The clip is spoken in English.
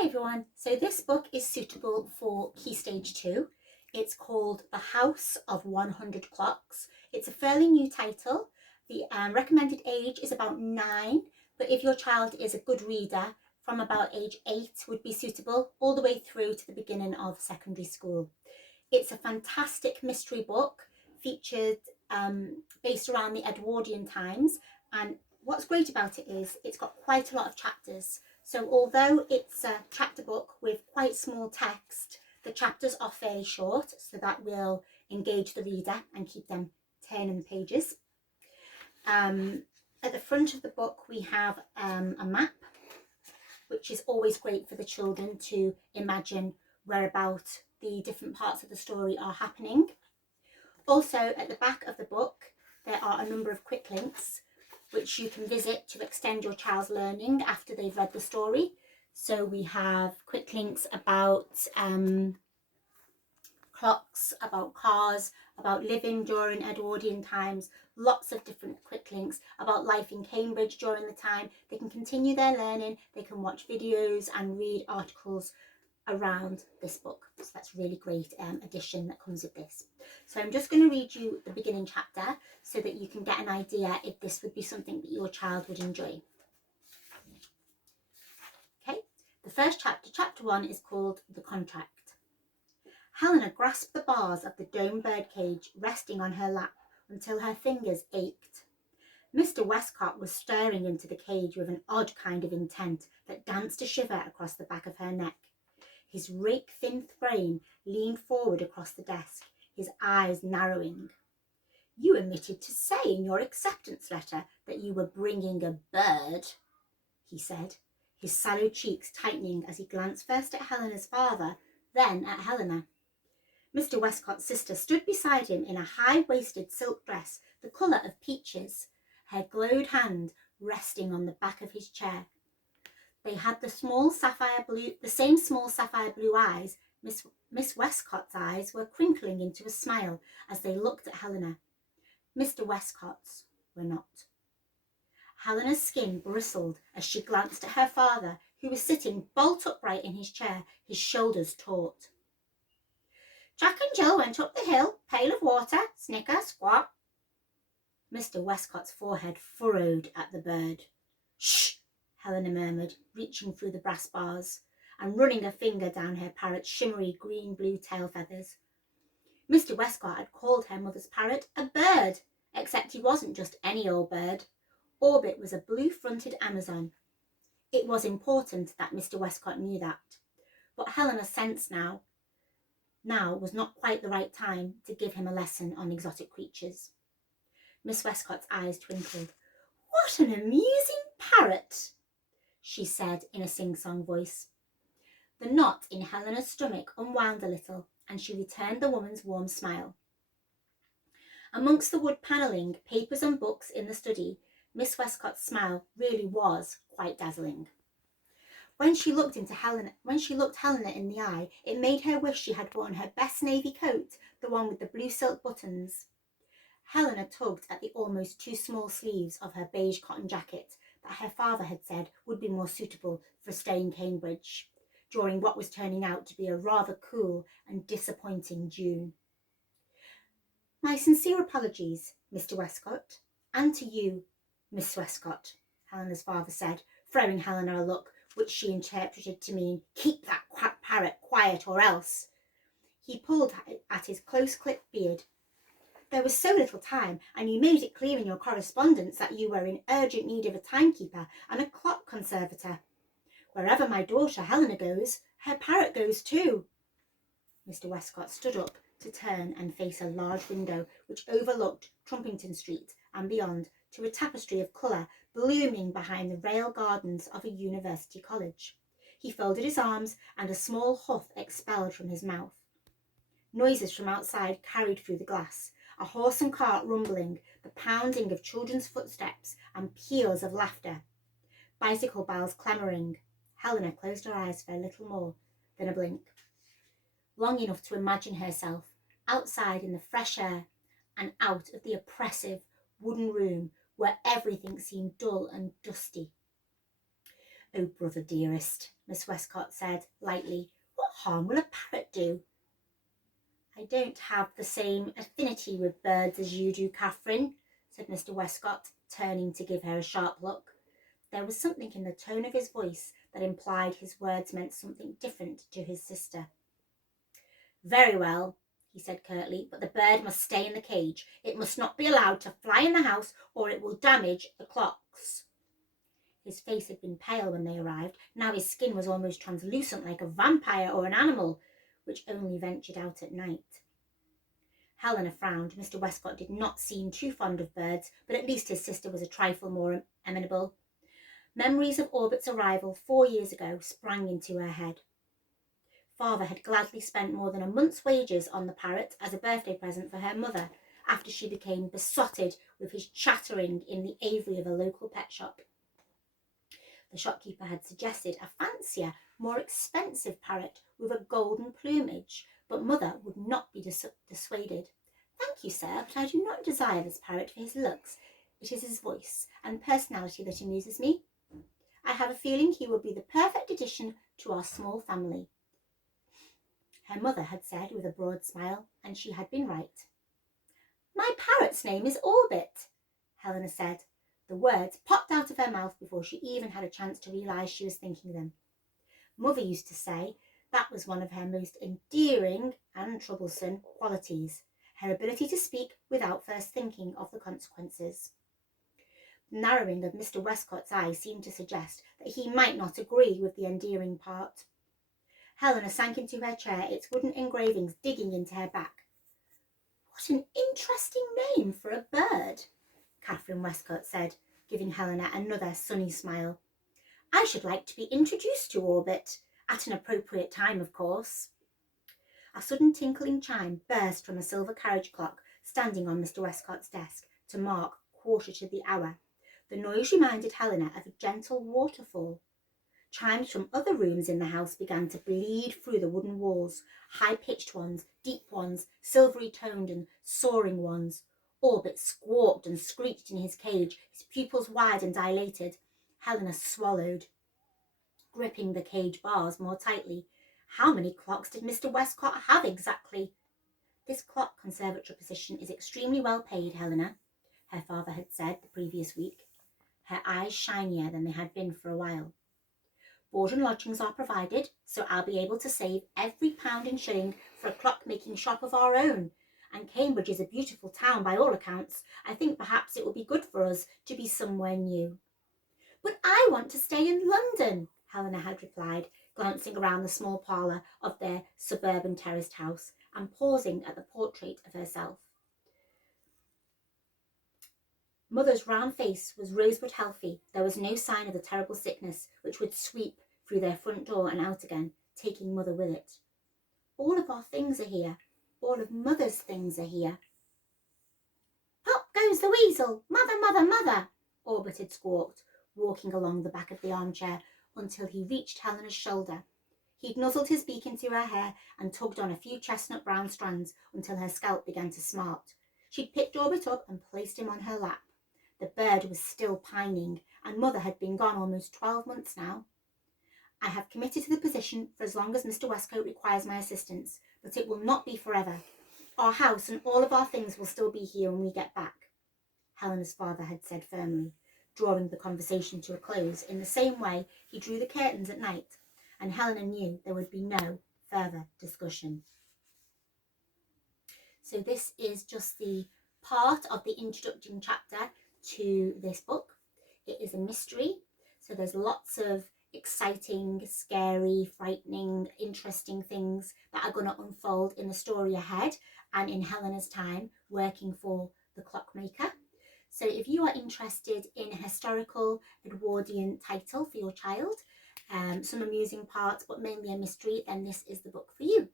Hi everyone, so this book is suitable for Key Stage 2. It's called The House of 100 Clocks. It's a fairly new title. The recommended age is about 9, but if your child is a good reader, from about age 8 would be suitable, all the way through to the beginning of secondary school. It's a fantastic mystery book featured based around the Edwardian times, and what's great about it is it's got quite a lot of chapters. So although it's a chapter book with quite small text, the chapters are fairly short, so that will engage the reader and keep them turning the pages. At the front of the book we have a map, which is always great for the children to imagine whereabout the different parts of the story are happening. Also at the back of the book there are a number of quick links which you can visit to extend your child's learning after they've read the story. So we have quick links about clocks, about cars, about living during Edwardian times, lots of different quick links about life in Cambridge during the time. They can continue their learning, they can watch videos and read articles around this book. So that's a really great addition that comes with this. So I'm just going to read you the beginning chapter so that you can get an idea if this would be something that your child would enjoy. Okay, the first chapter, chapter 1, is called The Contract. Helena grasped the bars of the dome bird cage resting on her lap until her fingers ached. Mr. Westcott was staring into the cage with an odd kind of intent that danced a shiver across the back of her neck. His rake-thin frame leaned forward across the desk, his eyes narrowing. "You omitted to say in your acceptance letter that you were bringing a bird," he said, his sallow cheeks tightening as he glanced first at Helena's father, then at Helena. Mr. Westcott's sister stood beside him in a high-waisted silk dress, the colour of peaches, her gloved hand resting on the back of his chair. They had the same small sapphire blue eyes. Miss Westcott's eyes were crinkling into a smile as they looked at Helena. Mr. Westcott's were not. Helena's skin bristled as she glanced at her father, who was sitting bolt upright in his chair, his shoulders taut. "Jack and Jill went up the hill, pail of water, snicker, squawk." Mr. Westcott's forehead furrowed at the bird. "Shh!" Helena murmured, reaching through the brass bars and running a finger down her parrot's shimmery green-blue tail feathers. Mr. Westcott had called her mother's parrot a bird, except he wasn't just any old bird. Orbit was a blue-fronted Amazon. It was important that Mr. Westcott knew that, but Helena sensed now was not quite the right time to give him a lesson on exotic creatures. Miss Westcott's eyes twinkled. "What an amusing parrot," she said in a sing-song voice. The knot in Helena's stomach unwound a little, and she returned the woman's warm smile. Amongst the wood panelling, papers and books in the study, Miss Westcott's smile really was quite dazzling. When she looked Helena in the eye, it made her wish she had worn her best navy coat, the one with the blue silk buttons. Helena tugged at the almost too small sleeves of her beige cotton jacket that her father had said would be more suitable for a stay in Cambridge during what was turning out to be a rather cool and disappointing June. "My sincere apologies, Mr. Westcott, and to you, Miss Westcott," Helena's father said, throwing Helena a look which she interpreted to mean, "Keep that parrot quiet or else." He pulled at his close-clipped beard. "There was so little time, and you made it clear in your correspondence that you were in urgent need of a timekeeper and a clock conservator. Wherever my daughter Helena goes, her parrot goes too." Mr. Westcott stood up to turn and face a large window which overlooked Trumpington Street and beyond to a tapestry of colour blooming behind the rail gardens of a university college. He folded his arms and a small huff expelled from his mouth. Noises from outside carried through the glass, a horse and cart rumbling, the pounding of children's footsteps and peals of laughter. Bicycle bells clamouring. Helena closed her eyes for a little more than a blink, long enough to imagine herself outside in the fresh air and out of the oppressive wooden room where everything seemed dull and dusty. "Oh, brother dearest," Miss Westcott said lightly, "what harm will a parrot do?" "I don't have the same affinity with birds as you do, Catherine," said Mr. Westcott, turning to give her a sharp look. There was something in the tone of his voice that implied his words meant something different to his sister. "Very well," he said curtly, "but the bird must stay in the cage. It must not be allowed to fly in the house, or it will damage the clocks." His face had been pale when they arrived. Now his skin was almost translucent, like a vampire or an animal which only ventured out at night. Helena frowned. Mr. Westcott did not seem too fond of birds, but at least his sister was a trifle more amenable. Memories of Orbit's arrival 4 years ago sprang into her head. Father had gladly spent more than a month's wages on the parrot as a birthday present for her mother, after she became besotted with his chattering in the aviary of a local pet shop. The shopkeeper had suggested a fancier, more expensive parrot with a golden plumage, but Mother would not be dissuaded. "Thank you, sir, but I do not desire this parrot for his looks. It is his voice and personality that amuses me. I have a feeling he will be the perfect addition to our small family." Her mother had said with a broad smile, and she had been right. "My parrot's name is Orbit," Helena said. The words popped out of her mouth before she even had a chance to realise she was thinking them. Mother used to say that was one of her most endearing and troublesome qualities, her ability to speak without first thinking of the consequences. The narrowing of Mr. Westcott's eyes seemed to suggest that he might not agree with the endearing part. Helena sank into her chair, its wooden engravings digging into her back. "What an interesting name for a bird," Catherine Westcott said, giving Helena another sunny smile. "I should like to be introduced to Orbit, at an appropriate time, of course." A sudden tinkling chime burst from a silver carriage clock standing on Mr. Westcott's desk to mark 1/4 to the hour. The noise reminded Helena of a gentle waterfall. Chimes from other rooms in the house began to bleed through the wooden walls, high-pitched ones, deep ones, silvery-toned and soaring ones. Orbit squawked and screeched in his cage, his pupils wide and dilated. Helena swallowed, gripping the cage bars more tightly. How many clocks did Mr. Westcott have exactly? "This clock conservatory position is extremely well paid, Helena," her father had said the previous week, her eyes shinier than they had been for a while. "Board and lodgings are provided, so I'll be able to save every pound and shilling for a clock-making shop of our own. And Cambridge is a beautiful town by all accounts. I think perhaps it will be good for us to be somewhere new." "But I want to stay in London," Helena had replied, glancing around the small parlour of their suburban terraced house and pausing at the portrait of herself. Mother's round face was rosebud healthy. There was no sign of the terrible sickness which would sweep through their front door and out again, taking Mother with it. "All of our things are here. All of Mother's things are here." "Pop goes the weasel! Mother, mother, mother!" Orbit had squawked, walking along the back of the armchair until he reached Helena's shoulder. He'd nuzzled his beak into her hair and tugged on a few chestnut brown strands until her scalp began to smart. She'd picked Orbit up and placed him on her lap. The bird was still pining, and Mother had been gone almost 12 months now. "I have committed to the position for as long as Mr. Westcott requires my assistance, but it will not be forever. Our house and all of our things will still be here when we get back," Helena's father had said firmly, drawing the conversation to a close in the same way he drew the curtains at night, and Helena knew there would be no further discussion. So this is just the part of the introducing chapter to this book. It is a mystery, so there's lots of exciting, scary, frightening, interesting things that are going to unfold in the story ahead and in Helena's time working for the clockmaker. So if you are interested in a historical Edwardian title for your child, some amusing parts but mainly a mystery, then this is the book for you.